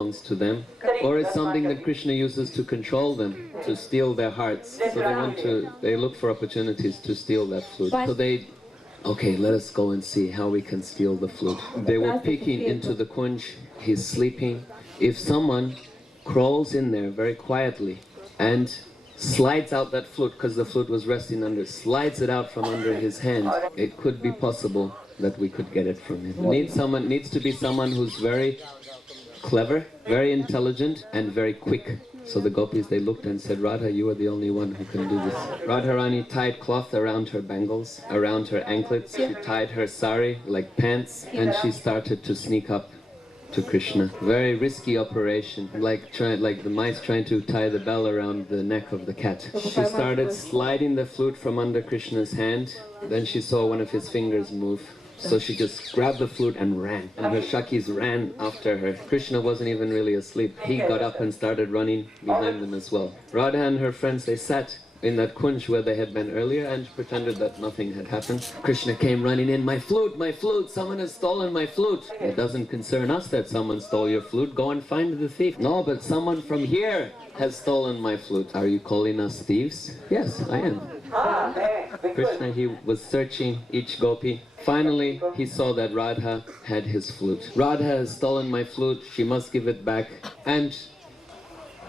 belongs to them, or it's something that Krishna uses to control them, to steal their hearts. So they look for opportunities to steal that flute. So okay, let us go and see how we can steal the flute. They were peeking into the kunj, he's sleeping. If someone crawls in there very quietly and slides out that flute, because the flute was resting under, slides it out from under his hand, it could be possible that we could get it from him. Needs to be someone who's very clever, very intelligent, and very quick. So the gopis, they looked and said, Radha, you are the only one who can do this. Radharani tied cloth around her bangles, around her anklets. She tied her sari like pants, and she started to sneak up to Krishna. Very risky operation, like the mice trying to tie the bell around the neck of the cat. She started sliding the flute from under Krishna's hand. Then she saw one of his fingers move. So she just grabbed the flute and ran, and her Shakis ran after her. Krishna wasn't even really asleep. He got up and started running behind them as well. Radha and her friends, they sat in that kunj where they had been earlier and pretended that nothing had happened. Krishna came running in, my flute, someone has stolen my flute. It doesn't concern us that someone stole your flute, go and find the thief. No, but someone from here has stolen my flute. Are you calling us thieves? Yes, I am. Krishna, he was searching each gopi. Finally, he saw that Radha had his flute. Radha has stolen my flute, she must give it back. And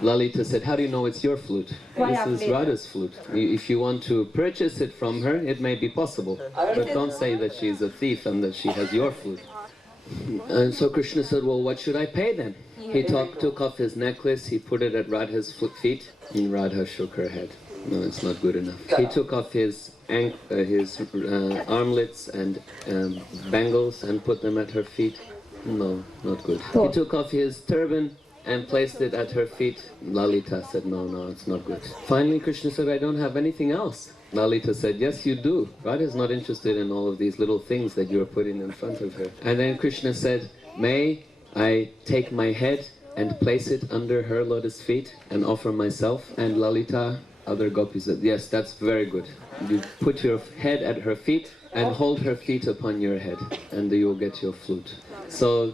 Lalita said, how do you know it's your flute? This is Radha's flute. If you want to purchase it from her, it may be possible. But don't say that she's a thief and that she has your flute. And so Krishna said, well, what should I pay then? He took off his necklace, he put it at Radha's feet, and Radha shook her head. No, it's not good enough. He took off his armlets and bangles and put them at her feet. No, not good. He took off his turban and placed it at her feet. Lalita said, no, it's not good. Finally, Krishna said, I don't have anything else. Lalita said, yes, you do. Radha is not interested in all of these little things that you are putting in front of her. And then Krishna said, may I take my head and place it under her lotus feet and offer myself? And Lalita, other gopis said, yes, that's very good. You put your head at her feet and hold her feet upon your head, and you will get your flute. So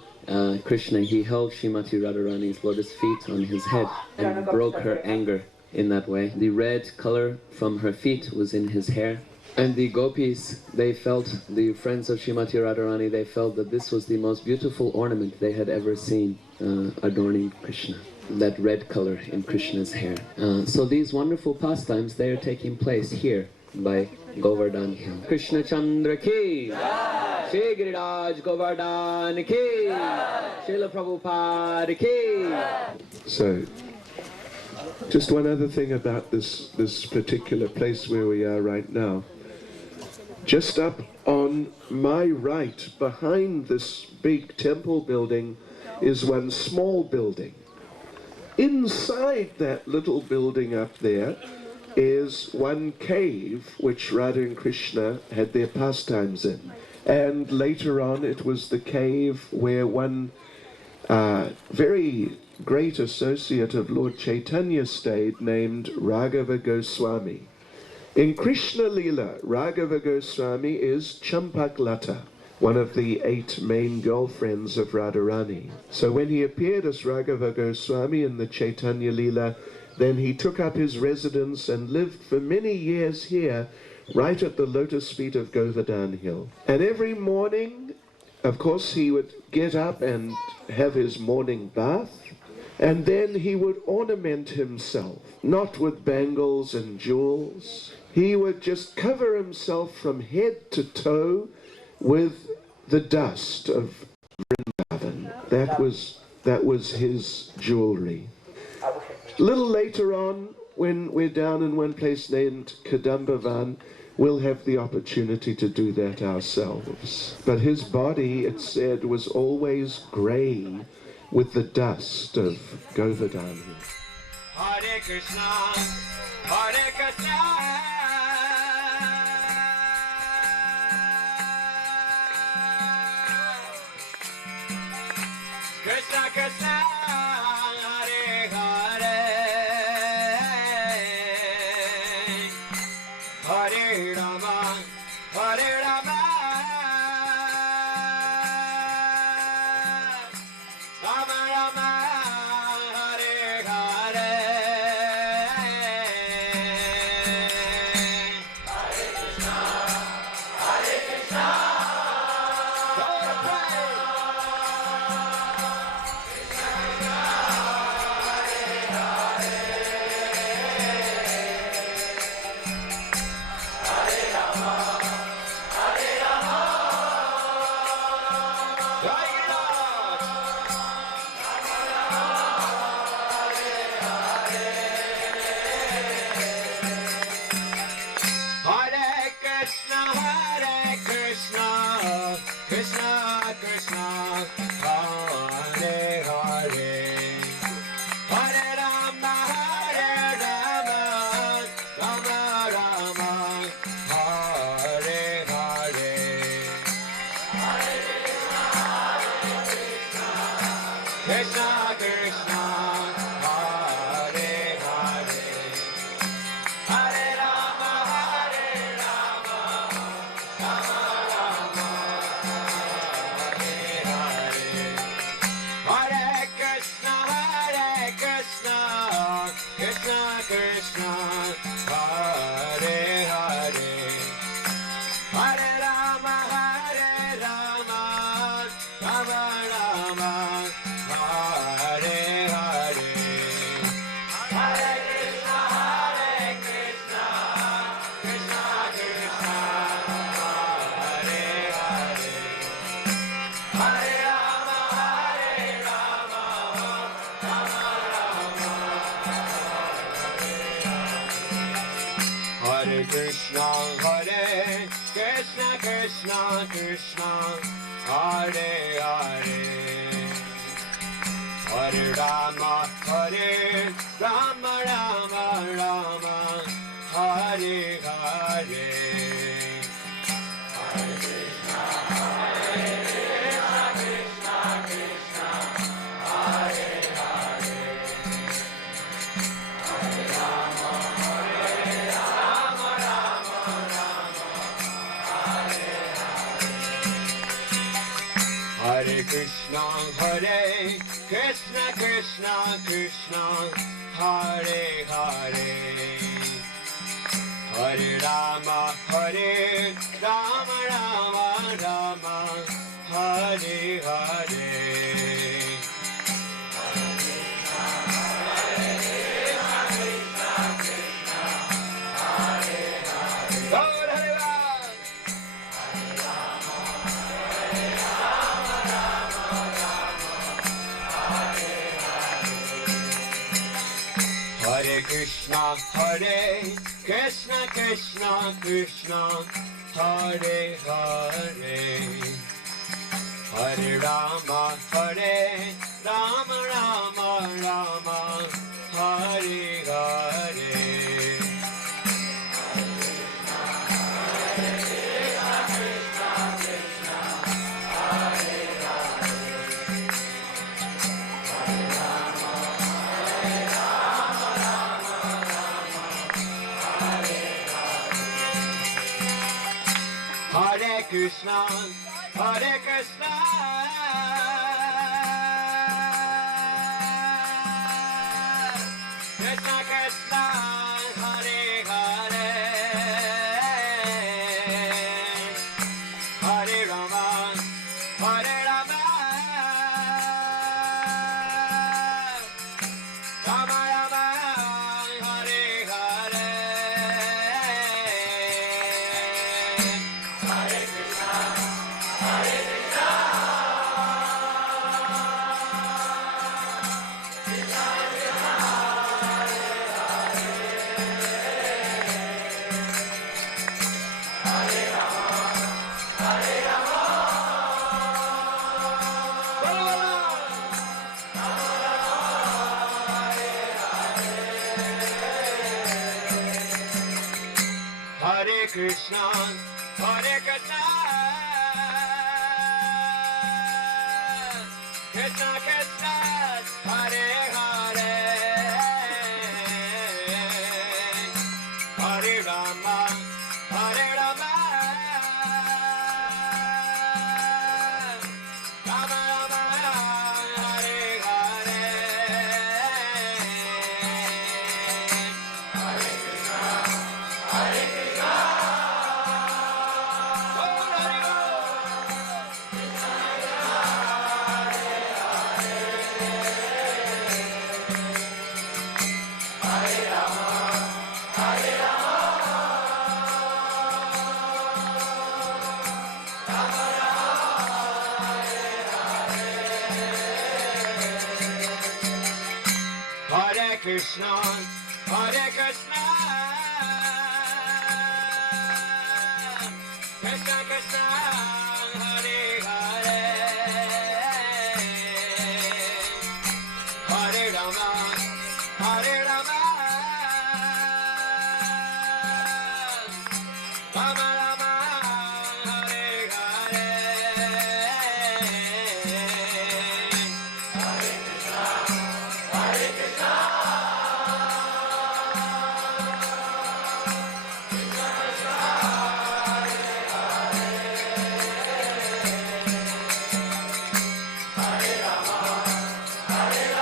Krishna, he held Srimati Radharani's lotus feet on his head and broke her anger in that way. The red color from her feet was in his hair. And the gopis, they felt, the friends of Srimati Radharani, they felt that this was the most beautiful ornament they had ever seen adorning Krishna. That red color in Krishna's hair. So these wonderful pastimes, they are taking place here by Govardhan Hill. Krishna Chandra ki, Shri Giriraj Govardhan ki, Srila Prabhupada ki. So, just one other thing about this particular place where we are right now. Just up on my right, behind this big temple building, is one small building. Inside that little building up there is one cave which Radha and Krishna had their pastimes in. And later on it was the cave where one very great associate of Lord Chaitanya stayed, named Raghava Goswami. In Krishna Lila, Raghava Goswami is Champaklata, one of the 8 main girlfriends of Radharani. So when he appeared as Raghava Goswami in the Chaitanya Lila, then he took up his residence and lived for many years here, right at the lotus feet of Govardhan Hill. And every morning, of course, he would get up and have his morning bath, and then he would ornament himself, not with bangles and jewels. He would just cover himself from head to toe with the dust of Vrindavan. That was his jewelry. A little later on, when we're down in one place named Kadambavan, we'll have the opportunity to do that ourselves. But his body, it said, was always grey with the dust of Govardhan. Hare Krishna, Hare Krishna. Krishna Krishna, Hare Hare, Hare Rama, Hare Rama, Rama Rama, Hare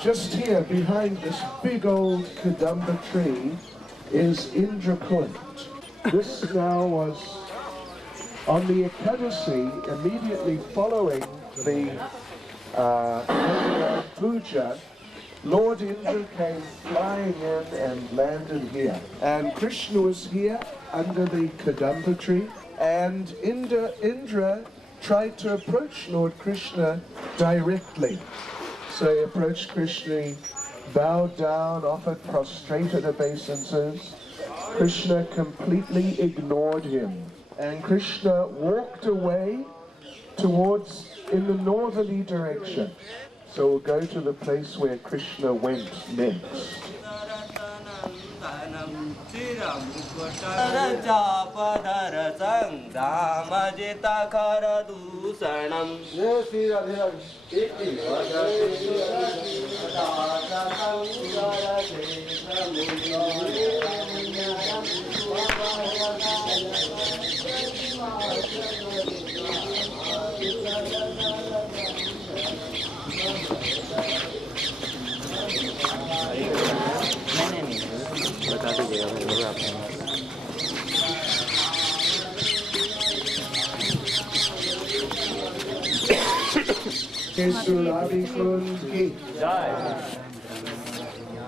Just here, behind this big old Kadamba tree, is Indrakund. This now was on the Ekadasi, immediately following the puja. Lord Indra came flying in and landed here. And Krishna was here under the Kadamba tree. And Indra tried to approach Lord Krishna directly. So he approached Krishna, he bowed down, offered prostrated obeisances. Krishna completely ignored him. And Krishna walked away towards, in the northerly direction. So we'll go to the place where Krishna went next.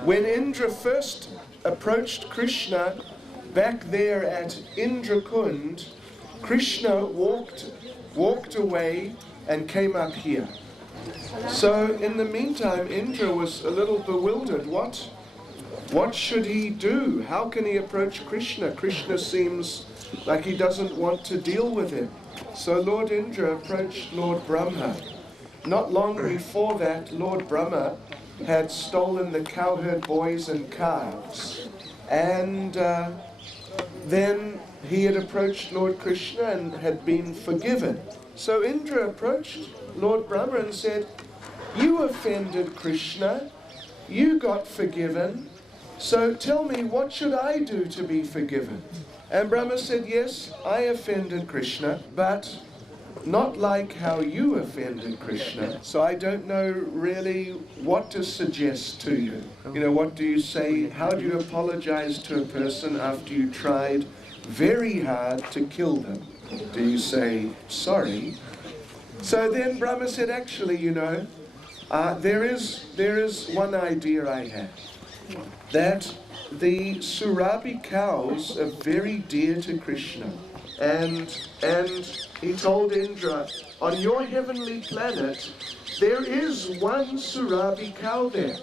When Indra first approached Krishna back there at Indrakund, Krishna walked away and came up here. So in the meantime, Indra was a little bewildered. What should he do? How can he approach Krishna? Krishna seems like he doesn't want to deal with him. So Lord Indra approached Lord Brahma. Not long before that, Lord Brahma had stolen the cowherd boys and calves. And then he had approached Lord Krishna and had been forgiven. So Indra approached Lord Brahma and said, "You offended Krishna, you got forgiven, so tell me, what should I do to be forgiven?" And Brahma said, "Yes, I offended Krishna, but not like how you offended Krishna. So I don't know really what to suggest to you. You know, what do you say? How do you apologize to a person after you tried very hard to kill them? Do you say sorry?" So then Brahma said, "Actually, you know, there is one idea I have. That the Surabhi cows are very dear to Krishna. And he told Indra, on your heavenly planet, there is one Surabhi cow there.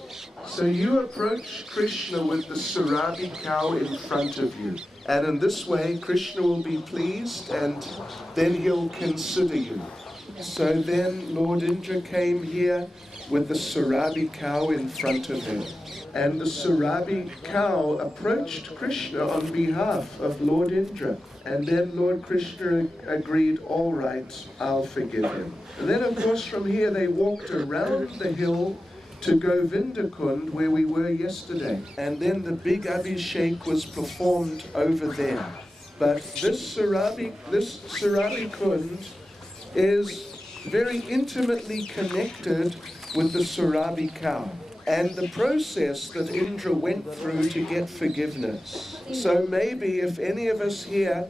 So you approach Krishna with the Surabhi cow in front of you. And in this way, Krishna will be pleased and then he'll consider you." So then Lord Indra came here with the Surabhi cow in front of him. And the Surabhi cow approached Krishna on behalf of Lord Indra. And then Lord Krishna agreed, "All right, I'll forgive him." And then, of course, from here they walked around the hill to Govardhan Parikrama, where we were yesterday. And then the big Abhishek was performed over there. But this Surabhi Kund is very intimately connected with the Surabi cow and the process that Indra went through to get forgiveness. So maybe if any of us here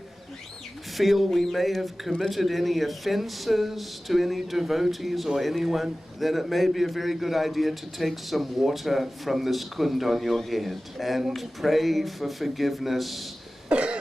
feel we may have committed any offenses to any devotees or anyone, then it may be a very good idea to take some water from this kund on your head and pray for forgiveness.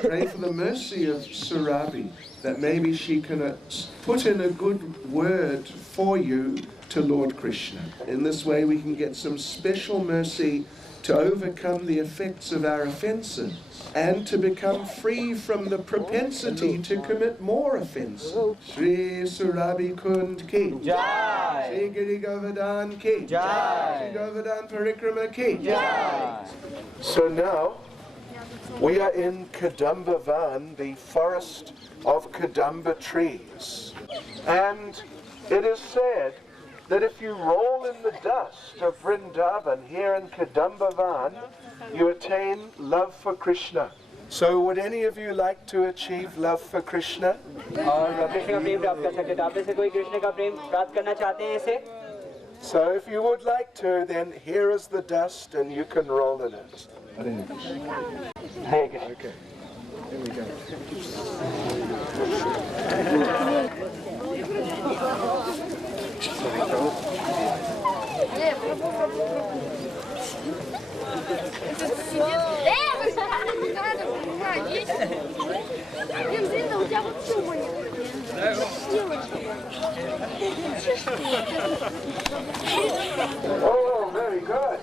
Pray for the mercy of Surabi, that maybe she can put in a good word for you to Lord Krishna. In this way we can get some special mercy to overcome the effects of our offenses and to become free from the propensity to commit more offenses. Shri Surabi Kund ki Jai! Shri Giri Govardhan ki Jai! Shri Govardhan Parikrama ki Jai! So now we are in Kadambavan, the forest of Kadamba trees. And it is said that if you roll in the dust of Vrindavan here in Kadambavan, you attain love for Krishna. So would any of you like to achieve love for Krishna? So if you would like to, then here is the dust and you can roll in it. Okay, here we go. Oh, very good.